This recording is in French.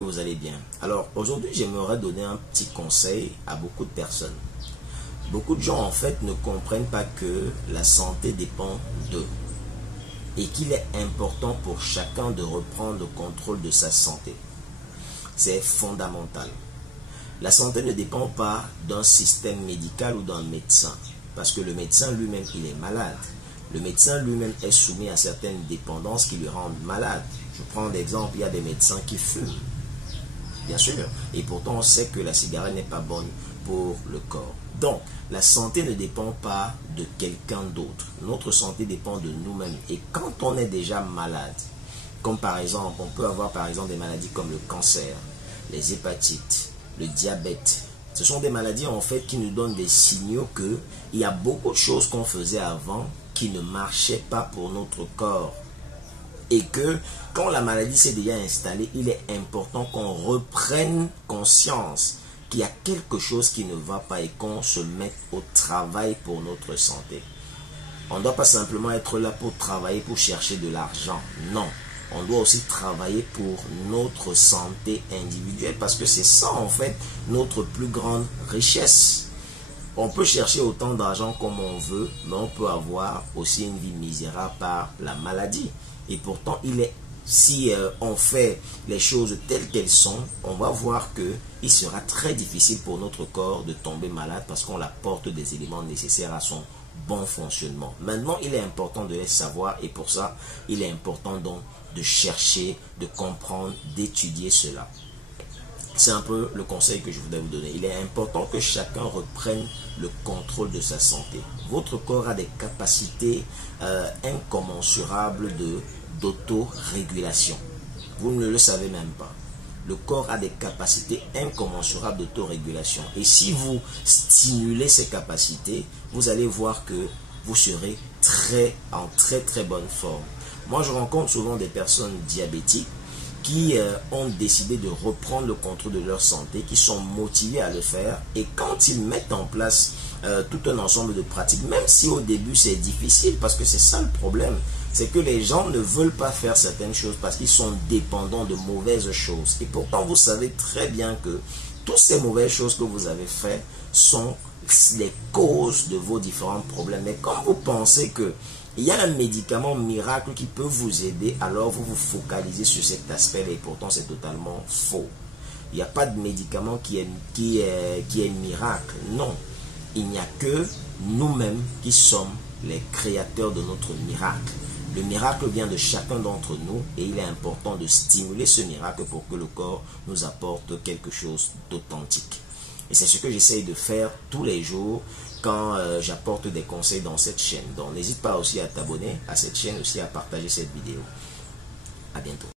Vous allez bien. Alors aujourd'hui j'aimerais donner un petit conseil à beaucoup de personnes. Beaucoup de gens en fait ne comprennent pas que la santé dépend d'eux et qu'il est important pour chacun de reprendre le contrôle de sa santé. C'est fondamental. La santé ne dépend pas d'un système médical ou d'un médecin, parce que le médecin lui-même il est malade. Le médecin lui-même est soumis à certaines dépendances qui lui rendent malade. Je prends l'exemple, il y a des médecins qui fument. Bien sûr, et pourtant on sait que la cigarette n'est pas bonne pour le corps. Donc, la santé ne dépend pas de quelqu'un d'autre. Notre santé dépend de nous-mêmes. Et quand on est déjà malade, comme par exemple, on peut avoir par exemple des maladies comme le cancer, les hépatites, le diabète. Ce sont des maladies en fait qui nous donnent des signaux que il y a beaucoup de choses qu'on faisait avant qui ne marchaient pas pour notre corps. Et que quand la maladie s'est déjà installée, il est important qu'on reprenne conscience qu'il y a quelque chose qui ne va pas et qu'on se mette au travail pour notre santé. On ne doit pas simplement être là pour travailler, pour chercher de l'argent. Non, on doit aussi travailler pour notre santé individuelle parce que c'est ça en fait notre plus grande richesse. On peut chercher autant d'argent comme on veut, mais on peut avoir aussi une vie misérable par la maladie. Et pourtant, si on fait les choses telles qu'elles sont, on va voir qu'il sera très difficile pour notre corps de tomber malade parce qu'on apporte des éléments nécessaires à son bon fonctionnement. Maintenant, il est important de les savoir et pour ça, il est important donc de chercher, de comprendre, d'étudier cela. C'est un peu le conseil que je voudrais vous donner. Il est important que chacun reprenne le contrôle de sa santé. Votre corps a des capacités incommensurables d'autorégulation. Vous ne le savez même pas. Le corps a des capacités incommensurables d'autorégulation. Et si vous stimulez ces capacités, vous allez voir que vous serez en très bonne forme. Moi, je rencontre souvent des personnes diabétiques qui ont décidé de reprendre le contrôle de leur santé, qui sont motivés à le faire. Et quand ils mettent en place tout un ensemble de pratiques, même si au début c'est difficile, parce que c'est ça le problème, c'est que les gens ne veulent pas faire certaines choses parce qu'ils sont dépendants de mauvaises choses. Et pourtant, vous savez très bien que toutes ces mauvaises choses que vous avez faites sont les causes de vos différents problèmes. Mais quand vous pensez que il y a un médicament miracle qui peut vous aider, alors vous vous focalisez sur cet aspect-là et pourtant c'est totalement faux. Il n'y a pas de médicament qui est miracle. Non, il n'y a que nous-mêmes qui sommes les créateurs de notre miracle. Le miracle vient de chacun d'entre nous et il est important de stimuler ce miracle pour que le corps nous apporte quelque chose d'authentique. Et c'est ce que j'essaye de faire tous les jours quand j'apporte des conseils dans cette chaîne. Donc n'hésite pas aussi à t'abonner à cette chaîne, aussi à partager cette vidéo. À bientôt.